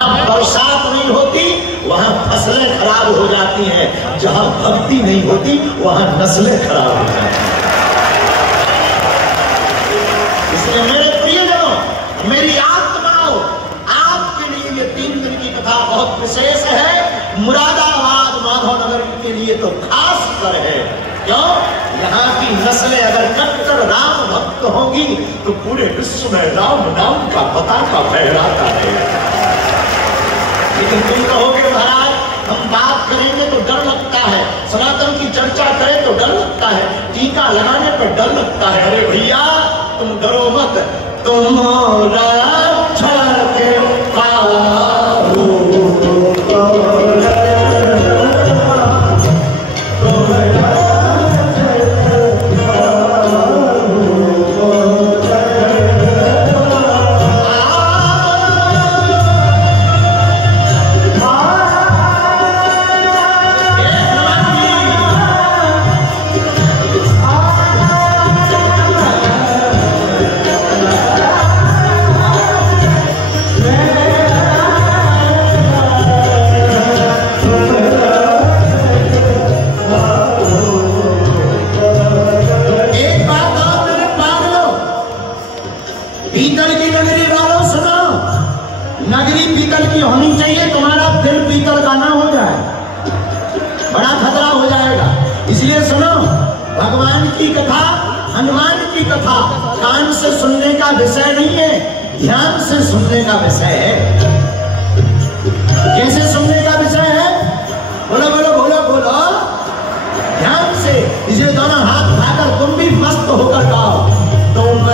बरसात नहीं होती वहां फसलें खराब हो जाती हैं, जहां भक्ति नहीं होती वहां नस्लें खराब हो जाती हैं। इसलिए मेरे प्रियजनों, मेरी आत्माओं, आपके लिए ये 3 दिन की कथा बहुत विशेष है। मुरादाबाद माधवनगर के लिए तो खास कर है। क्यों? यहाँ की नस्लें अगर कट्टर राम भक्त होंगी तो पूरे विश्व में राम नाम का पताका फहराता रहेगा। लेकिन तुम कहोगे महाराज हम बात करेंगे तो डर लगता है, सनातन की चर्चा करें तो डर लगता है, टीका लगाने पर डर लगता है। अरे भैया तुम डरो मत, तुम कान से सुनने का विषय नहीं है, ध्यान से सुनने का विषय है। कैसे सुनने का विषय है? बोलो बोलो बोलो बोलो, ध्यान से। इसलिए दोनों हाथ उठाकर तुम भी मस्त होकर गाओ। तुम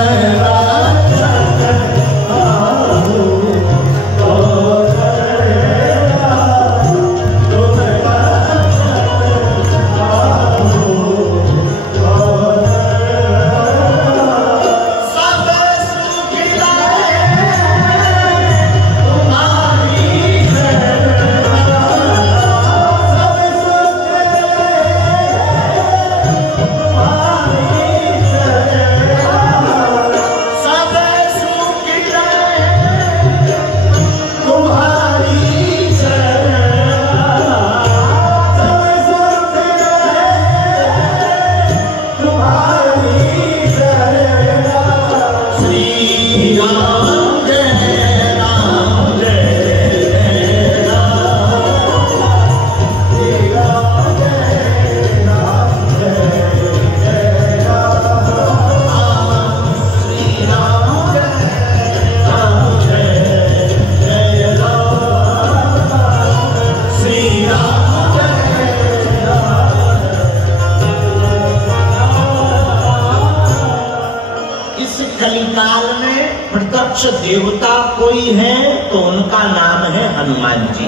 देवता कोई है तो उनका नाम है हनुमान जी।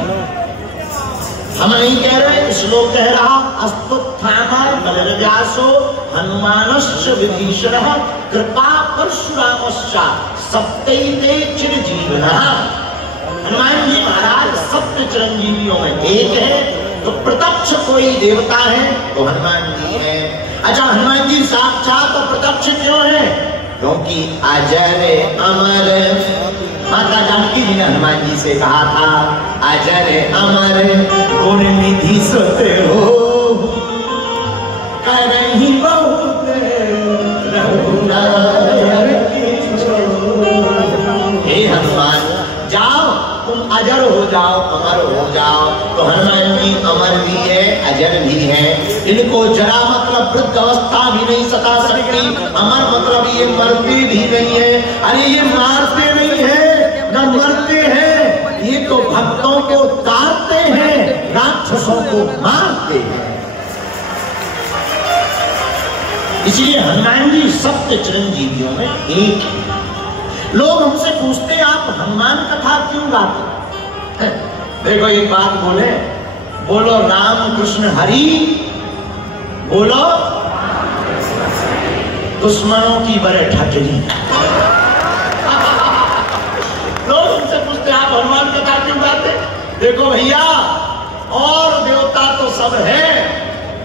हम नहीं कह रहे, श्लोक कह रहा अस्तुत्थामः बलव्यासो हनुमानश्च विभीषणः कृपा परशुरामश्च सप्तैते चिरजीवनः। हनुमान जी महाराज सप्त चिरंजीवियों में एक है, तो प्रत्यक्ष कोई देवता है तो हनुमान जी है। अच्छा, हनुमान जी साक्षात और प्रत्यक्ष क्यों है? क्योंकि अजर अमर, माता जानकी जी ने हनुमान जी से कहा था अजर अमर गुण निधि सुत हो, करहि बहुत रघुराय किछो। हे हनुमान, जाओ तुम अजर हो जाओ, अमर हो जाओ। तो हनुमान जी अमर भी है, अजर भी है। इनको जरा मतलब वृद्ध अवस्था भी नहीं सता सकती। अमर मतलब ये मरते भी नहीं है। अरे ये मारते नहीं है, न मरते हैं, ये तो भक्तों को तारते हैं, राक्षसों को मारते हैं। इसलिए हनुमान जी सप्त चिरंजीवियों में एक है। लोग हमसे पूछते हैं आप हनुमान कथा क्यों गाते? देखो एक बात बोले, बोलो राम कृष्ण हरि, बोलो दुश्मनों की बड़े ठटरी। लोग हमसे पूछते आप हनुमान कथा क्यों गाते? देखो भैया, और देवता तो सब है,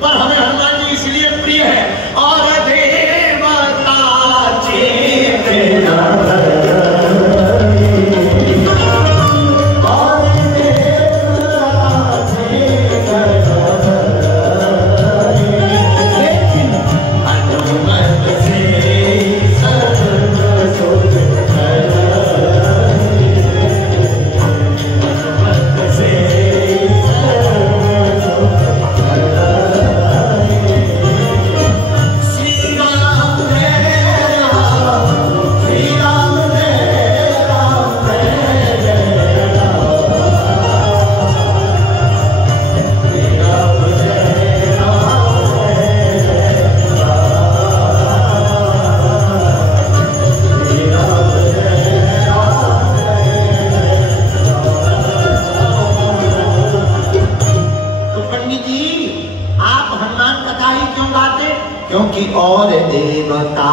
पर हमें हनुमान जी इसलिए प्रिय है। और देवता चेतना और देवता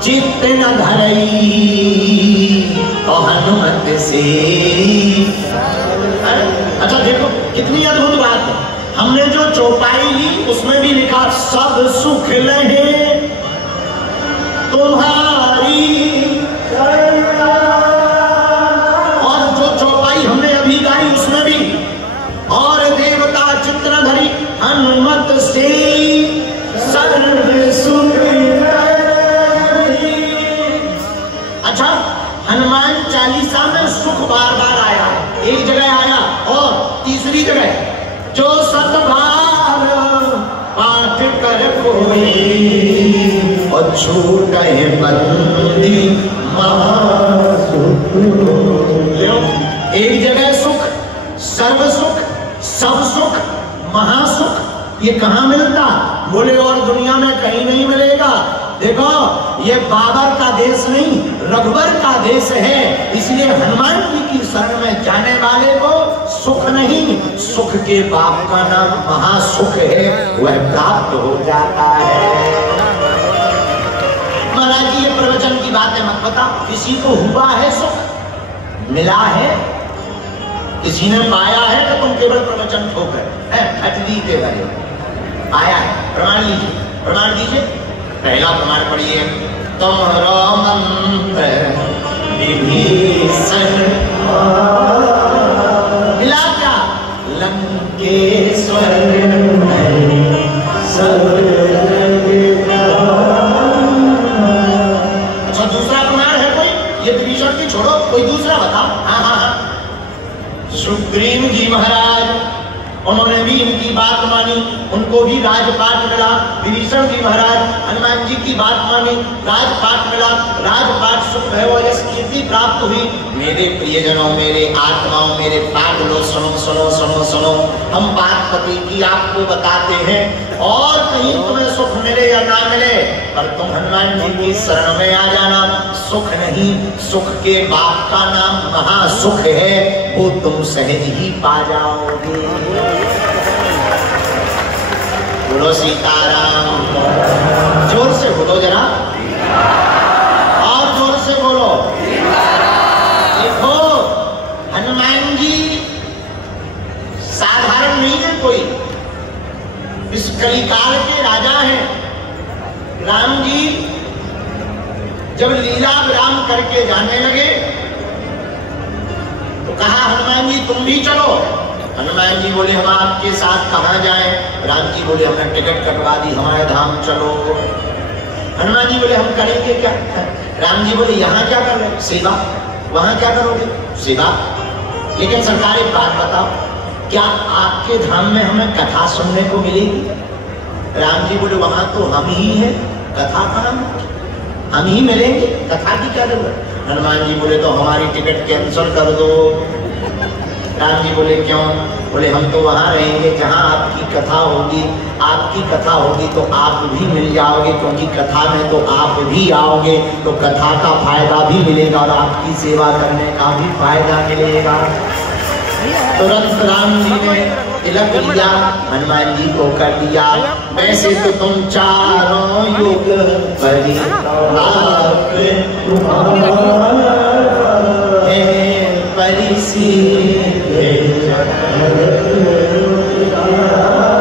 चित्त न धरई और हनुमत से। अच्छा देखो कितनी अद्भुत बात है। हमने जो चौपाई ली उसमें भी लिखा सब सुख लहे तुम्हारी, और जो चौपाई हमने अभी गाई उसमें भी और देवता चित्त न धरी हनुमत से सर्व सुख। अच्छा हनुमान चालीसा में सुख बार बार आया, एक जगह आया और तीसरी जगह जो सतभार पाठ कर कोई और छूट बंदी महासुख। एक जगह सुख, सर्व सुख, सब सुख, महासुख, ये कहां मिलता? बोले और दुनिया में कहीं नहीं मिलेगा। देखो ये बाबर का देश नहीं रघुवर का देश है, इसलिए हनुमान जी की शरण में जाने वाले को सुख नहीं, सुख के बाप का नाम महासुख है, वह प्राप्त हो जाता है। महाराज जी ये प्रवचन की बातें मत बताओ, किसी को हुआ है सुख, मिला है, किसी ने पाया है तो तुम केवल प्रवचन ठोकर खटदी के बारे में आया है। प्रमाण लीजिए, प्रमाण दीजिए। पहला प्रमाण पढ़िए, तुम्हारा मंत्र विभीषण मिला क्या? लंकेश्वर अच्छा दूसरा प्रमाण है कोई? ये विभीषण की छोड़ो, कोई दूसरा बताओ। हाँ हाँ हाँ, सुग्रीव जी महाराज, उन्होंने भी इनकी बात मानी, उनको भी राजपाट मिला। विभीषण जी महाराज हनुमान जी की बात मानी, राजपाट मिला, राजपाट सुख है और यश कीर्ति प्राप्त हुई। मेरे प्रियजनों, मेरे आत्माओं, मेरे पागलों, सुनो सुनो सुनो सुनो, हम बात पति की आपको बताते हैं और कहीं तुम्हें सुख मिले या ना मिले, पर तुम हनुमान जी की शरण में आ जाना। सुख नहीं, सुख के बाप का नाम महासुख है, वो तुम सहज ही पा जाओगे। बोलो सीताराम, जोर से बोलो जरा, और जोर से बोलो। देखो हनुमान जी साधारण नहीं है कोई, इस कलिकाल के राजा हैं। राम जी जब लीला विराम करके जाने लगे तो कहा हनुमान जी तुम भी चलो। हनुमान जी बोले हम आपके साथ कहां जाएं? राम जी बोले हमने टिकट कटवा दी, हमारे धाम चलो। हनुमान जी बोले हम करेंगे क्या? राम जी बोले यहाँ क्या कर रहे? सेवा। वहां क्या करोगे? सेवा। लेकिन सरकार एक बात बताओ, क्या आपके धाम में हमें कथा सुनने को मिलेगी? राम जी बोले वहां तो हम ही हैं, कथा कहां? हम ही मिलेंगे, कथा की क्या जरूरत? हनुमान जी बोले तो हमारी टिकट कैंसिल कर दो। राम जी बोले क्यों? बोले हम तो वहां रहेंगे जहां आपकी कथा होगी, आपकी कथा होगी तो आप भी मिल जाओगे, क्योंकि कथा में तो आप भी आओगे, तो कथा का फायदा भी मिलेगा और आपकी सेवा करने का भी फायदा मिलेगा। तुरंत राम जी ने तिलक लिया, हनुमान जी को कर दिया। वैसे तो तुम चारों युग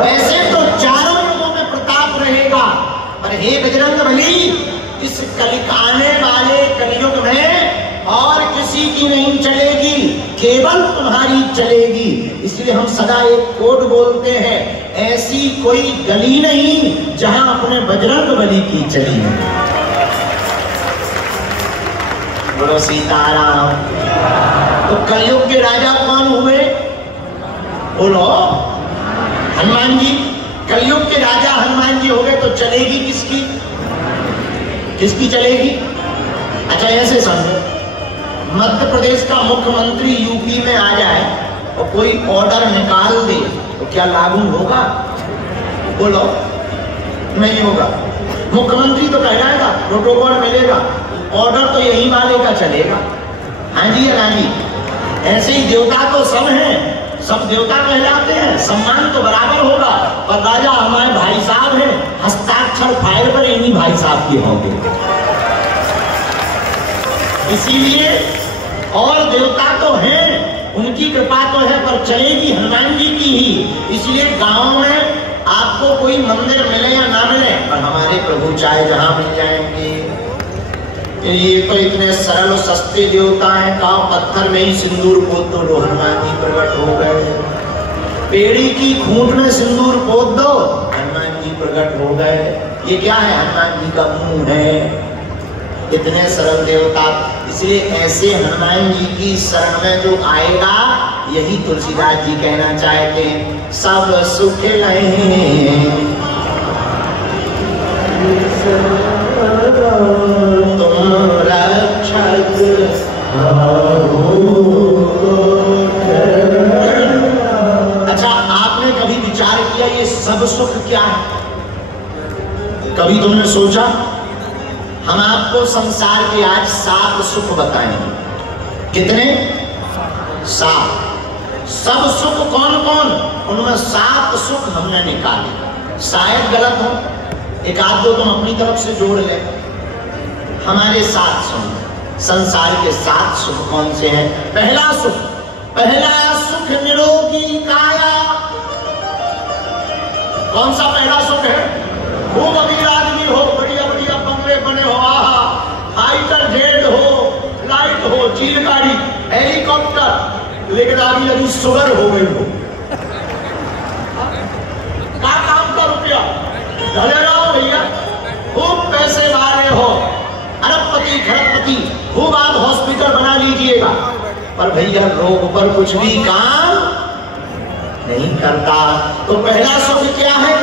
वैसे तो चारों युगों में प्रताप रहेगा, पर हे बजरंगबली, इस कलिक आने वाले कलयुग में और किसी की नहीं चलेगी, केवल तुम्हारी चलेगी। इसलिए हम सदा एक कोड बोलते हैं, ऐसी कोई गली नहीं जहां अपने बजरंगबली की चली है। बोलो सीताराम। तो कलयुग के राजा कौन हुए? बोलो हनुमान जी। कलयुग के राजा हनुमान जी हो गए तो चलेगी किसकी? किसकी चलेगी? अच्छा ऐसे समझो, मध्य प्रदेश का मुख्यमंत्री यूपी में आ जाए और कोई ऑर्डर निकाल दे तो क्या लागू होगा? बोलो नहीं होगा। मुख्यमंत्री तो कहलाएगा, प्रोटोकॉल मिलेगा, ऑर्डर तो यही वाले का चलेगा। हाँ जी रानी, ऐसे ही देवता तो सब हैं, सब देवता कहलाते हैं, सम्मान तो बराबर होगा, पर राजा हमारे भाई साहब हैं, हस्ताक्षर अक्षर फाइल पर इन्हीं भाई साहब के होंगे। इसीलिए और देवता तो हैं, उनकी कृपा तो है, पर चलेगी हनुमान जी की ही। इसलिए गांव में आपको कोई मंदिर मिले या ना मिले, पर हमारे प्रभु चाहे जहां मिल जाएंगे। ये तो इतने सरल सस्ते देवता हैं, गांव पत्थर में ही सिंदूर पोत दो, हनुमान जी प्रकट हो गए। पेड़ी की खूंट में सिंदूर पोत दो, हनुमान जी प्रकट हो गए। ये क्या है? हनुमान जी का मुंह है। इतने सरल देवता, इसलिए ऐसे हनुमान जी की शरण में जो आएगा, यही तुलसीदास जी कहना चाहते हैं, सब सुख लहे तुम रक्षक। अच्छा, आपने कभी विचार किया ये सब सुख क्या है? कभी तुमने सोचा? हम आपको संसार के आज 7 सुख बताएंगे। कितने? 7। सब सुख कौन कौन? उनमें 7 सुख हमने निकाले। शायद गलत हो, एक आध दो तुम अपनी तरफ से जोड़ ले। हमारे 7 सुख, संसार के 7 सुख कौन से हैं? पहला सुख निरोगी काया। कौन सा पहला सुख है? खूब अमीर आदमी हो, बढ़िया बढ़िया बंगले बने हो, फाइटर जेट हो, लाइट हो, चील गाड़ी, हेलीकॉप्टर, लेकिन आदमी यदि शुगर हो गई हो, क्या काम का रुपया ढले रहो भैया, खूब पैसे वाले हो, अरबपति खरबपति, खूब आप हॉस्पिटल बना लीजिएगा, पर भैया रोग पर कुछ भी काम नहीं करता। तो पहला सुख क्या है?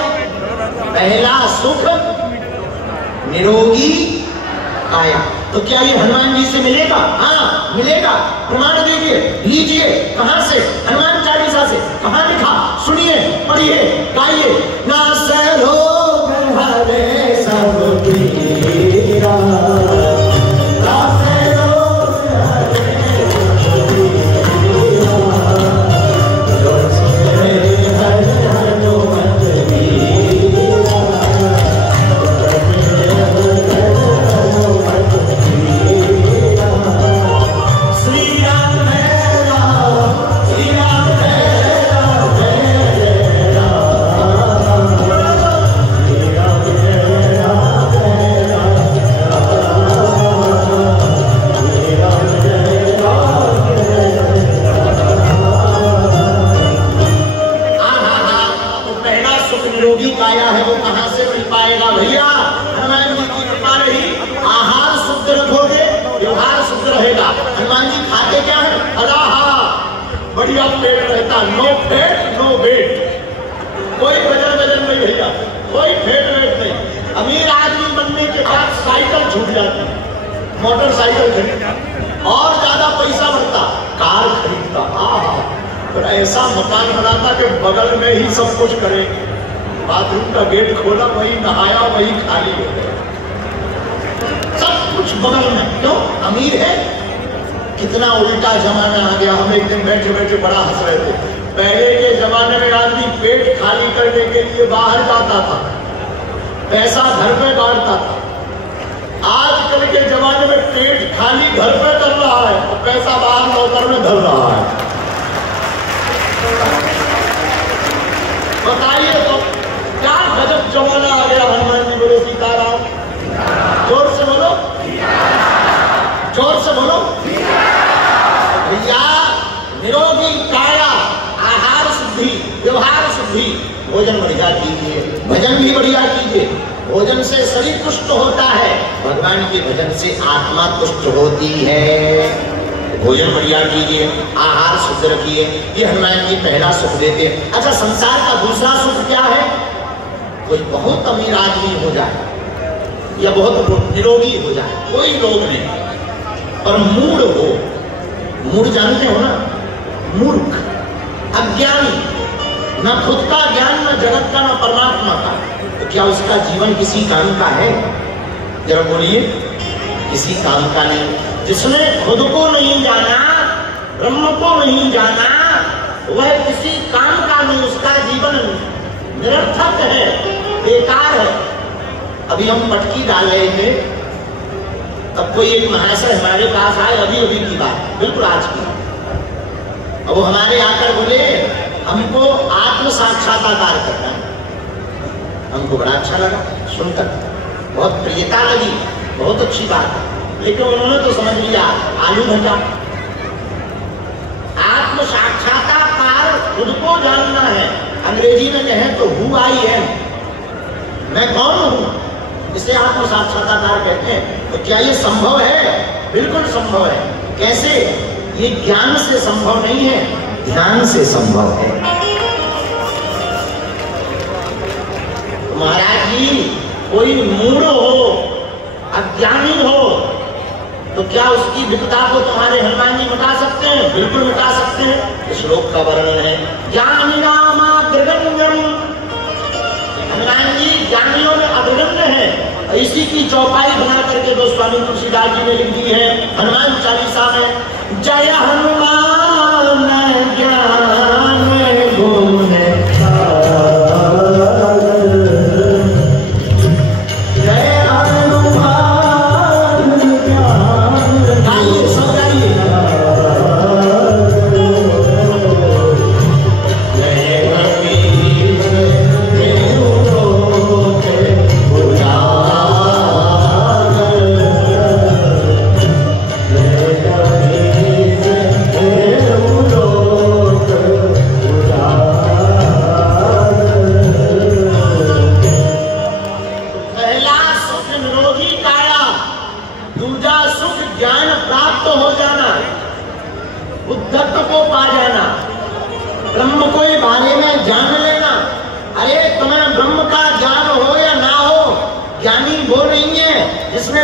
पहला सुख निरोगी काया। तो क्या ये हनुमान जी से मिलेगा? हाँ मिलेगा। प्रमाण दीजिए, लीजिए। कहां से? हनुमान चालीसा से। कहां लिखा? सुनिए, पढ़िए, गाइए। नासै रोग हरे सब पीरा, नासै रोग हरे सब पीरा, जो सुने हर हनुमत वीरा, श्री राम है राम, श्री राम है राम, जय राम, श्री राम है राम, जय राम, श्री राम है राम, तो पहला सुख निरोगी काया है, वो कहां से मिल पाएगा भैया? हनुमान जी की कृपा रही। आहार शुद्ध रखोगे, व्यवहार शुद्ध रहेगा। हनुमान जी खाते क्या है? अलाहा, बढ़िया पेट रहता, नो फैट नो वेट, कोई वजन नहीं भैया, कोई फेट वेट नहीं। अमीर आदमी बनने के बाद साइकिल छूट जाती, मोटरसाइकिल खरीदता, और ज्यादा पैसा बढ़ता, कार खरीदता, तो ऐसा मकान बनाता कि बगल में ही सब कुछ करे। बाथरूम का गेट खोला, वही नहाया, वही खाली हो गया, सब कुछ बगल में। क्यों? अमीर है। कितना उल्टा जमाना आ गया। हम एक दिन बैठे बैठे बड़ा हंस रहे थे। पहले के जमाने में आदमी पेट खाली करने के लिए बाहर जाता था, पैसा घर पे बांटता था। आजकल के जमाने में पेट खाली घर पे कर रहा है और पैसा बाहर नौकर में धर रहा है। बताइए तो क्या गजब जमाना आ गया। हनुमान जी बोलो सीताराम, जोर से बोलो, जोर से बोलो भैया। निरोगी काया, आहार शुद्धि, व्यवहार शुद्धि, भोजन बढ़िया कीजिए, भजन भी बढ़िया कीजिए। भोजन से शरीर तुष्ट होता है, भगवान के भजन से आत्मा तुष्ट होती है। भोजन बढ़िया कीजिए, आहार शुद्ध रखिए, ये हनुमान जी पहला सुख देते हैं। अच्छा, संसार का दूसरा सुख क्या है? कोई बहुत अमीर आदमी हो जाए या बहुत निरोगी हो जाए, कोई रोग नहीं, पर मूढ़ हो। मूढ़ जानते हो ना? मूर्ख, अज्ञानी, ना खुद का ज्ञान, ना जगत का, ना परमात्मा का, तो क्या उसका जीवन किसी काम का है? जरा बोलिए, किसी काम का नहीं। जिसने खुद को नहीं जाना, ब्रह्म को नहीं जाना, वह किसी काम का नहीं, उसका जीवन निरर्थक है, बेकार है। अभी हम पटकी डाल रहे थे, तब कोई एक महाशय हमारे पास आए, अभी अभी की बात, बिल्कुल आज की। अब वो हमारे आकर बोले हमको आत्म साक्षात्कार करना है। हमको बड़ा अच्छा लगा सुनकर, बहुत प्रियता लगी, बहुत अच्छी बात है। लेकिन उन्होंने तो समझ लिया आलू भंजा। आत्म साक्षात्कार खुद को जानना है। अंग्रेजी में कहें तो हु आई एम, मैं कौन हूं, इसे आत्म साक्षात्कार कहते हैं। तो क्या ये संभव है? बिल्कुल संभव है। कैसे? ये ज्ञान से संभव नहीं है, ध्यान से संभव है। महाराज जी, कोई मूढ़ हो, अज्ञानी हो, तो क्या उसकी विपदा को तुम्हारे हनुमान जी मिटा सकते हैं? बिल्कुल मिटा सकते हैं। इस श्लोक का वर्णन है ज्ञानिनामाग्रगण्यम। हनुमान जी ज्ञानियों में अग्रगण्य है। इसी की चौपाई बना करके गोस्वामी तुलसीदास जी ने लिख दी है हनुमान चालीसा में, जय हनुमान ज्ञान गुण ज्ञानी वो नहीं है जिसने